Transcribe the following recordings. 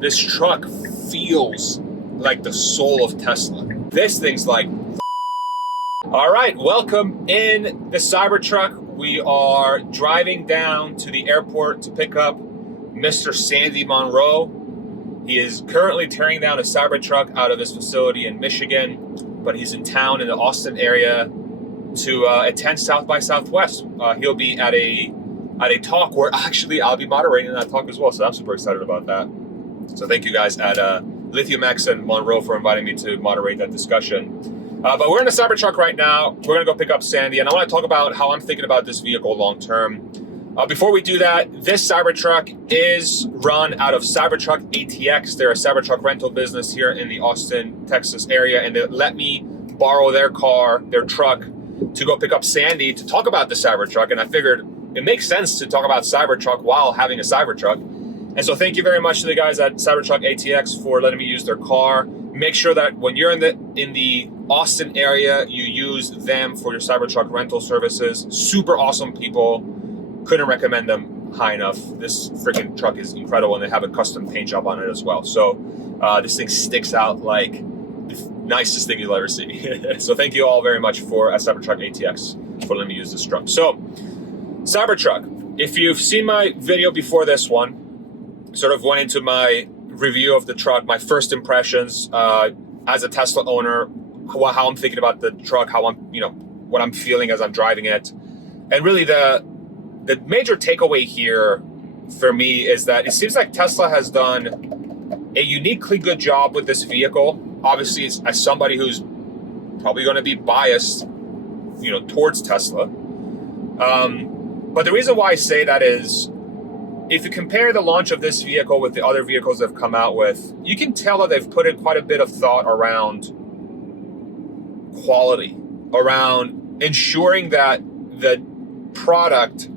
this truck feels like the soul of Tesla. This thing's like, all right, welcome in the Cybertruck. We are driving down to the airport to pick up Mr. Sandy Monroe. He is currently tearing down a Cybertruck out of his facility in Michigan, but he's in town in the Austin area to attend South by Southwest. He'll be at a talk where actually I'll be moderating that talk as well, so I'm super excited about that. So thank you guys at Lithium X and Monroe for inviting me to moderate that discussion. But we're in the Cybertruck right now. We're gonna go pick up Sandy, and I want to talk about how I'm thinking about this vehicle long term. Before we do that, this Cybertruck is run out of Cybertruck ATX. They're a Cybertruck rental business here in the Austin, Texas area, and they let me borrow their car, their truck, to go pick up Sandy to talk about the Cybertruck. And I figured it makes sense to talk about Cybertruck while having a Cybertruck. And so thank you very much to the guys at Cybertruck ATX for letting me use their car. Make sure that when you're in the Austin area, you use them for your Cybertruck rental services. Super awesome people. Couldn't recommend them high enough. This freaking truck is incredible, and they have a custom paint job on it as well. So this thing sticks out like the nicest thing you'll ever see. So thank you all very much for Cybertruck ATX for letting me use this truck. So Cybertruck, if you've seen my video before this one, sort of went into my review of the truck, my first impressions as a Tesla owner, how I'm thinking about the truck, how I'm, what I'm feeling as I'm driving it. And really the major takeaway here for me is that it seems like Tesla has done a uniquely good job with this vehicle. Obviously, as somebody who's probably going to be biased, towards Tesla. But the reason why I say that is, if you compare the launch of this vehicle with the other vehicles they've come out with, you can tell that they've put in quite a bit of thought around quality, around ensuring that the product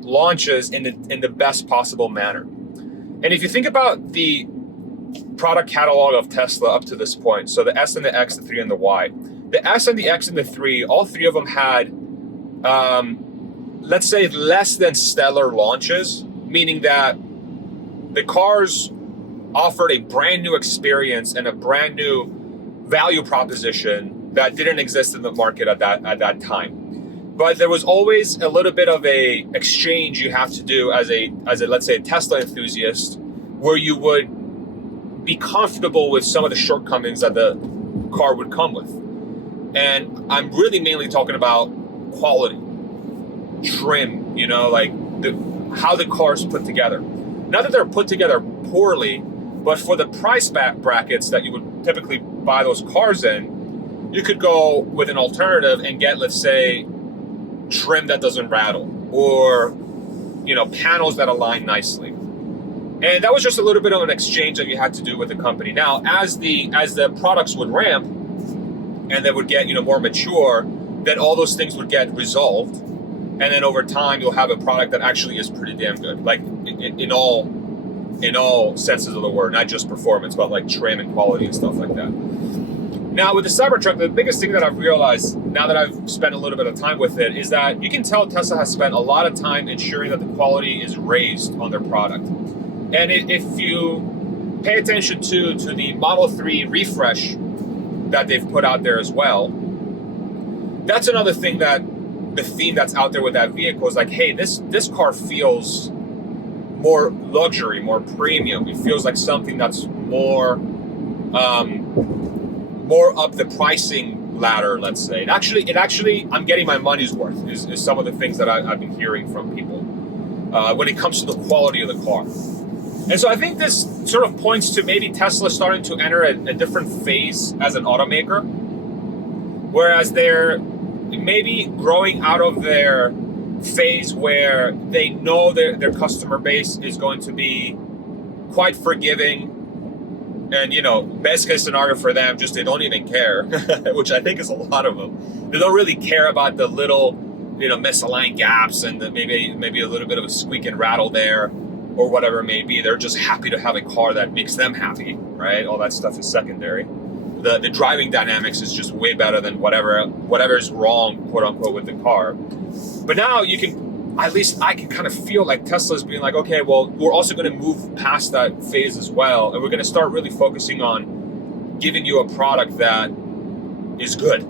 launches in the best possible manner. And if you think about the product catalog of Tesla up to this point, so the S and the X, the 3 and the Y, the S and the X and the 3, all three of them had, let's say, less than stellar launches, meaning that the cars offered a brand new experience and a brand new value proposition that didn't exist in the market at that time. But there was always a little bit of a exchange you have to do as a let's say a Tesla enthusiast, where you would be comfortable with some of the shortcomings that the car would come with. And I'm really mainly talking about quality, trim, how the car's put together. Not that they're put together poorly, but for the price brackets that you would typically buy those cars in, you could go with an alternative and get, let's say, trim that doesn't rattle, or panels that align nicely. And that was just a little bit of an exchange that you had to do with the company. Now, as the products would ramp and they would get more mature, then all those things would get resolved, and then over time you'll have a product that actually is pretty damn good, like in all senses of the word, not just performance, but like trim and quality and stuff like that. Now, with the Cybertruck, the biggest thing that I've realized now that I've spent a little bit of time with it is that you can tell Tesla has spent a lot of time ensuring that the quality is raised on their product. And if you pay attention to the Model 3 refresh that they've put out there as well, that's another thing that the theme that's out there with that vehicle is like, hey, this car feels more luxury, more premium. It feels like something that's more up the pricing ladder, let's say. It actually, I'm getting my money's worth is some of the things that I've been hearing from people when it comes to the quality of the car. And so I think this sort of points to maybe Tesla starting to enter a different phase as an automaker, whereas they're maybe growing out of their phase where they know their customer base is going to be quite forgiving. And, best case scenario for them, just they don't even care, which I think is a lot of them. They don't really care about the little, misaligned gaps and maybe a little bit of a squeak and rattle there or whatever it may be. They're just happy to have a car that makes them happy, right? All that stuff is secondary. The driving dynamics is just way better than whatever is wrong, quote unquote, with the car. But now at least I can kind of feel like Tesla's being like, okay, well, we're also going to move past that phase as well. And we're going to start really focusing on giving you a product that is good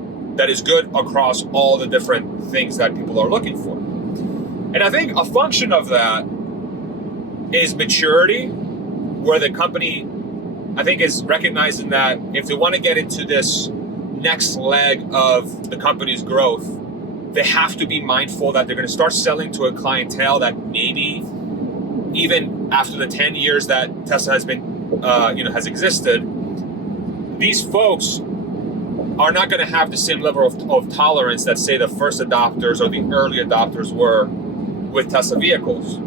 across all the different things that people are looking for. And I think a function of that is maturity, where the company, I think, is recognizing that if they want to get into this next leg of the company's growth, they have to be mindful that they're going to start selling to a clientele that maybe even after the 10 years that Tesla has been, has existed, these folks are not going to have the same level of tolerance that, say, the first adopters or the early adopters were with Tesla vehicles.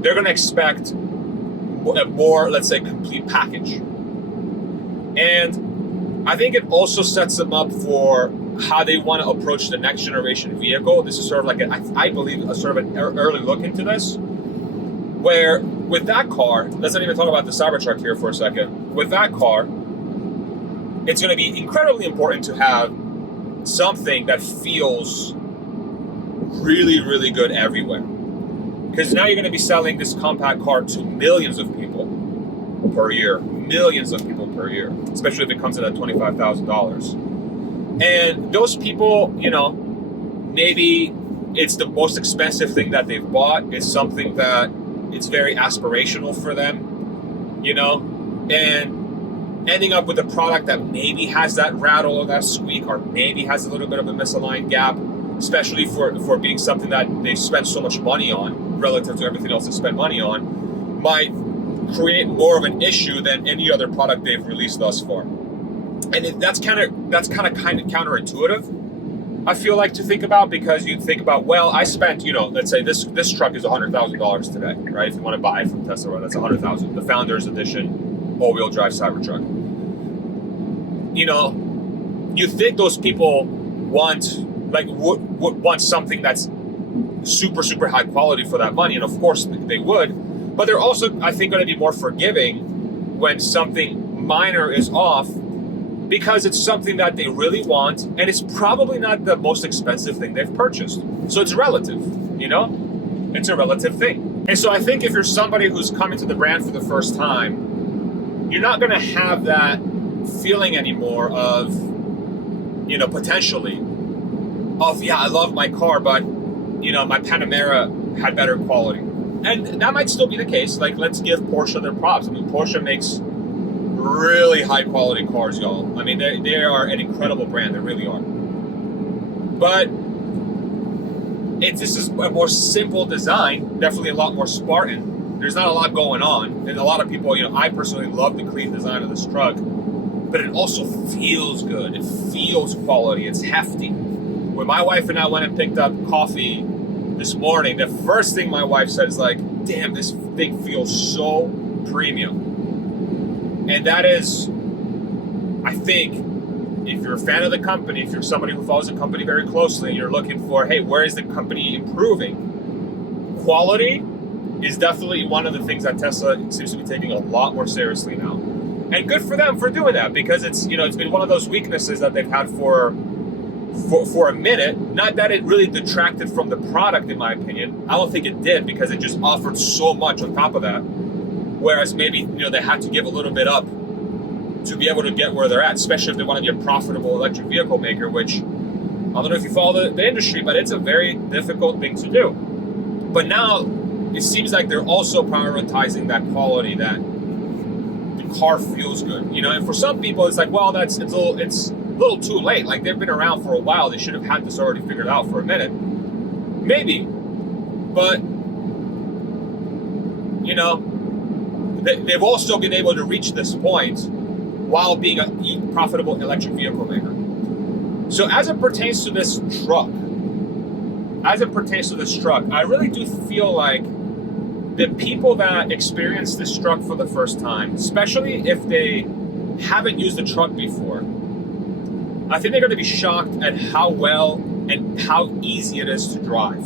They're going to expect a more, let's say, complete package. And I think it also sets them up for how they want to approach the next generation vehicle. This is sort of like, I believe, a sort of an early look into this, where with that car, let's not even talk about the Cybertruck here for a second. With that car, it's going to be incredibly important to have something that feels really, really good everywhere. Because now you're going to be selling this compact car to millions of people per year. Millions of people per year, especially if it comes in at $25,000. And those people, maybe it's the most expensive thing that they've bought. It's something that it's very aspirational for them, and ending up with a product that maybe has that rattle or that squeak, or maybe has a little bit of a misaligned gap, especially for being something that they've spent so much money on relative to everything else they spend money on, might create more of an issue than any other product they've released thus far. And that's kind of counterintuitive, I feel like, to think about, because you think about, well, I spent, let's say this truck is $100,000 today, right? If you want to buy it from Tesla, that's $100,000. The Founders Edition all-wheel drive Cybertruck. You think those people would want something that's super, super high quality for that money, and of course they would, but they're also, I think, going to be more forgiving when something minor is off, because it's something that they really want, and it's probably not the most expensive thing they've purchased. So it's relative, it's a relative thing. And so I think if you're somebody who's coming to the brand for the first time, you're not going to have that feeling anymore of, potentially of, yeah, I love my car, but, my Panamera had better quality. And that might still be the case. Like, let's give Porsche their props. I mean, Porsche makes really high quality cars, y'all. I mean, they are an incredible brand. They really are. But this is a more simple design, definitely a lot more Spartan. There's not a lot going on. And a lot of people, I personally love the clean design of this truck, but it also feels good. It feels quality. It's hefty. When my wife and I went and picked up coffee this morning, the first thing my wife said is like, damn, this thing feels so premium. And that is, I think, if you're a fan of the company, if you're somebody who follows the company very closely, and you're looking for, hey, where is the company improving? Quality is definitely one of the things that Tesla seems to be taking a lot more seriously now. And good for them for doing that, because it's, it's been one of those weaknesses that they've had for a minute. Not that it really detracted from the product, in my opinion. I don't think it did, because it just offered so much on top of that. Whereas maybe, they had to give a little bit up to be able to get where they're at, especially if they want to be a profitable electric vehicle maker, which, I don't know if you follow the industry, but it's a very difficult thing to do. But now it seems like they're also prioritizing that quality, that the car feels good. And for some people, it's like, well, it's a little too late. Like, they've been around for a while. They should have had this already figured out for a minute. Maybe. But, they've also been able to reach this point while being a profitable electric vehicle maker. So as it pertains to this truck, I really do feel like the people that experience this truck for the first time, especially if they haven't used the truck before, I think they're going to be shocked at how well and how easy it is to drive.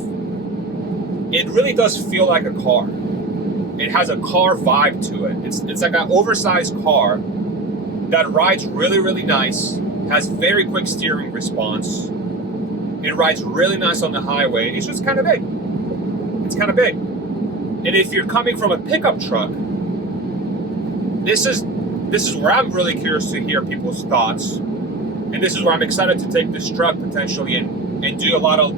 It really does feel like a car. It has a car vibe to it. It's like an oversized car that rides really, really nice, has very quick steering response. It rides really nice on the highway. It's just kind of big. It's kind of big. And if you're coming from a pickup truck, this is where I'm really curious to hear people's thoughts. And this is where I'm excited to take this truck potentially and do a lot of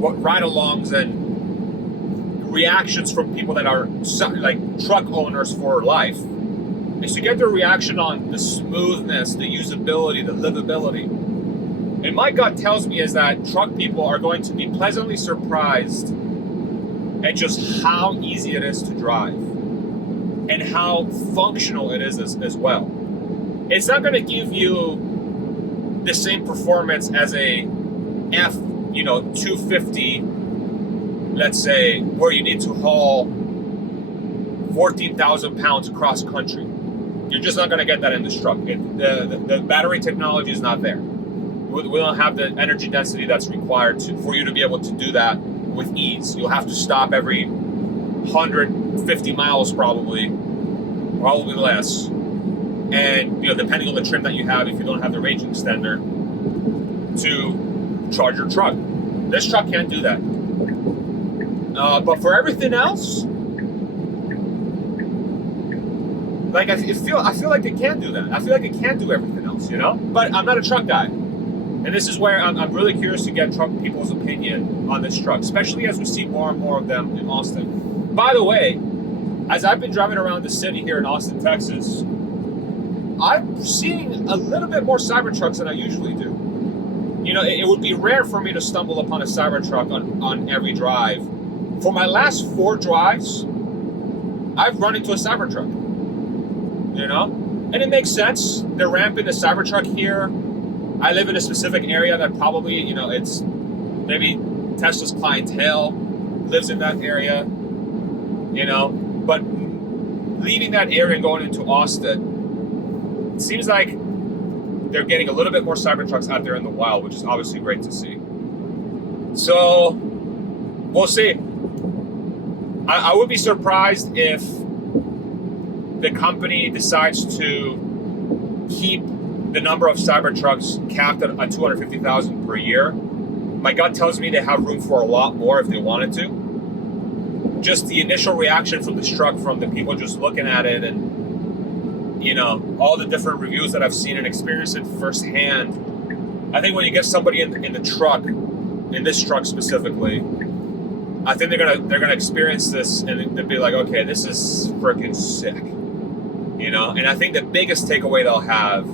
ride-alongs and reactions from people that are like truck owners for life. Is to get their reaction on the smoothness, the usability, the livability. And my gut tells me is that truck people are going to be pleasantly surprised at just how easy it is to drive and how functional it is as well. It's not going to give you the same performance as a F250, let's say, where you need to haul 14,000 pounds across country. You're just not going to get that in this truck. The battery technology is not there. We don't have the energy density that's required for you to be able to do that with ease. You'll have to stop every 150 miles probably less. And depending on the trim that you have, if you don't have the range extender, to charge your truck. This truck can't do that. But for everything else, like I feel like it can do that. I feel like it can do everything else, But I'm not a truck guy. And this is where I'm really curious to get truck people's opinion on this truck, especially as we see more and more of them in Austin. By the way, as I've been driving around the city here in Austin, Texas, I'm seeing a little bit more Cybertrucks than I usually do. It would be rare for me to stumble upon a Cybertruck on every drive. For my last 4 drives, I've run into a Cybertruck. And it makes sense. They're ramping the Cybertruck here. I live in a specific area that probably, it's maybe Tesla's clientele lives in that area, but leaving that area and going into Austin, it seems like they're getting a little bit more Cybertrucks out there in the wild, which is obviously great to see. So we'll see. I would be surprised if the company decides to keep the number of Cybertrucks capped at 250,000 per year. My gut tells me they have room for a lot more if they wanted to. Just the initial reaction from this truck, from the people just looking at it, and all the different reviews that I've seen and experienced it firsthand. I think when you get somebody in the truck, in this truck specifically, I think they're gonna experience this and they'll be like, okay, this is freaking sick, And I think the biggest takeaway they'll have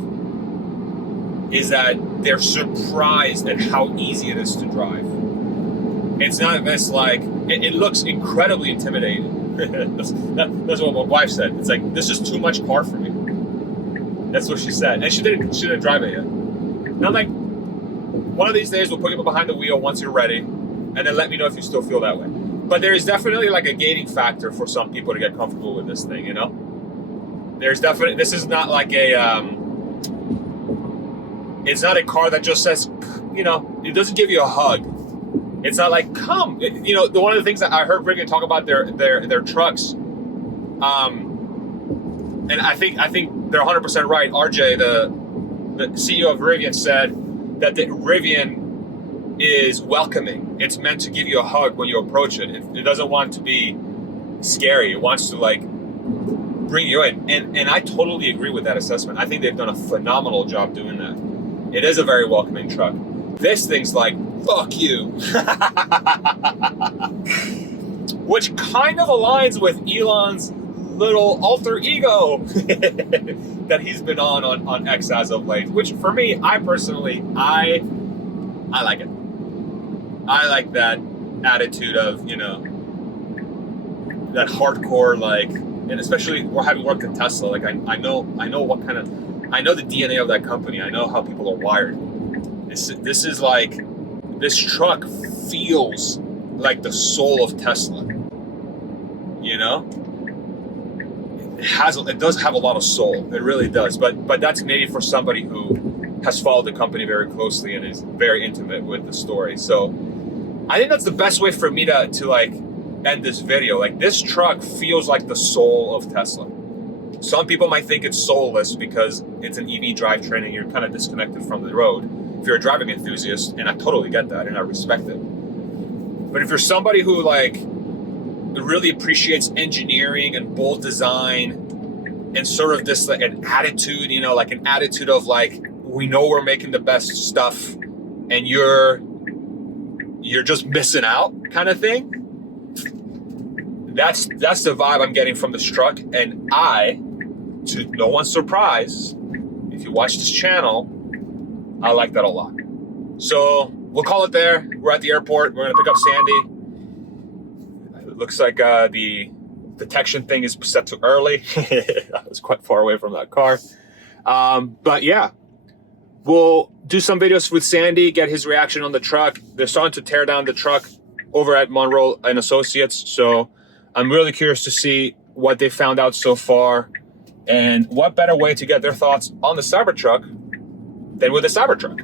is that they're surprised at how easy it is to drive. It's not just like, it looks incredibly intimidating. That's what my wife said. It's like, this is too much car for me. That's what she said. And she didn't drive it yet. And I'm like, one of these days we'll put you behind the wheel once you're ready, and then let me know if you still feel that way. But there is definitely like a gating factor for some people to get comfortable with this thing, There's definitely, this is not like it's not a car that just says, it doesn't give you a hug. It's not like, come. One of the things that I heard Rivian talk about their trucks, and I think they're 100% right. RJ, the CEO of Rivian, said that the Rivian is welcoming. It's meant to give you a hug when you approach it. It doesn't want to be scary. It wants to bring you in. And I totally agree with that assessment. I think they've done a phenomenal job doing that. It is a very welcoming truck. This thing's like, fuck you. Which kind of aligns with Elon's little alter ego that he's been on X as of late. Which for me, I personally, I like it. I like that attitude of, that hardcore, and especially having worked at Tesla, I know the DNA of that company. I know how people are wired. This truck feels like the soul of Tesla. It does have a lot of soul. It really does. But that's maybe for somebody who has followed the company very closely and is very intimate with the story. So I think that's the best way for me to end this video. This truck feels like the soul of Tesla. Some people might think it's soulless because it's an EV drivetrain and you're kind of disconnected from the road. If you're a driving enthusiast, and I totally get that and I respect it. But if you're somebody who really appreciates engineering and bold design and sort of this like an attitude, you know, like an attitude of like, we know we're making the best stuff and you're just missing out kind of thing. That's the vibe I'm getting from this truck. And I, to no one's surprise, if you watch this channel, I like that a lot. So we'll call it there. We're at the airport. We're going to pick up Sandy. It looks like the detection thing is set too early. I was quite far away from that car. But yeah, we'll do some videos with Sandy, get his reaction on the truck. They're starting to tear down the truck over at Monroe and Associates. So I'm really curious to see what they found out so far, and what better way to get their thoughts on the Cybertruck than with the Cybertruck.